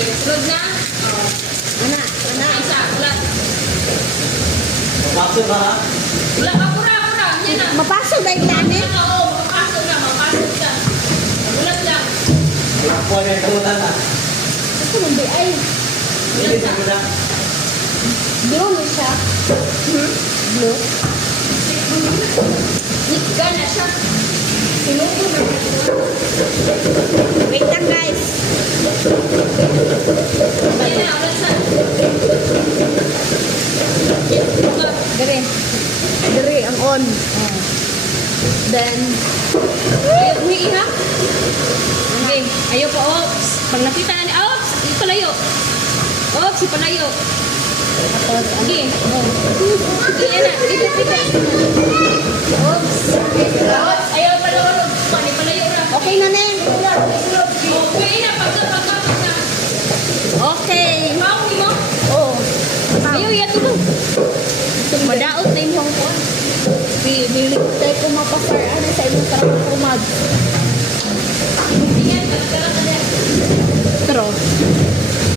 Sunod na. Ana. Isa, ulat. Bakit ba? Ulat ka, pura. Yan na. Mapasok dahil yan eh. Oo, mapasok ka. Ulat lang. Ako na yung kamutan na. Ito hindi ay. Hindi sa kita. Blue mo siya. Blue. Nika na siya. Sinuko na siya. Wait lang guys. Ayan na, ulat sa. Dire. Dire ang on. Then, Ayaw, umiihi ha? Okay, ayaw pa, ops. Pag nakita na ni, ops, ipalayo. Ops, ipalayo. tapos ano? Okay. Ayan na, dito. Ops. Ops, ayaw palayo. Palayo na. Okay na Neng. Okay na, pagkapag na. Okay. Maui mo? Oo. Ayaw, yan ito. Madaot na yung hong kong. Bilig tayo ko mapasar. Ano sa inyong karang kumag. Yan, talaga na. Pero,